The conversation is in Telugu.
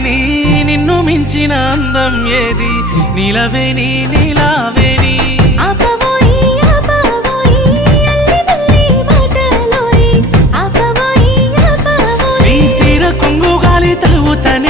నీలావేణి నిన్ను మించిన అందం ఏది నీలవేణి నీలావేణి నీ సీర కొంగు గాలి తలువుతనే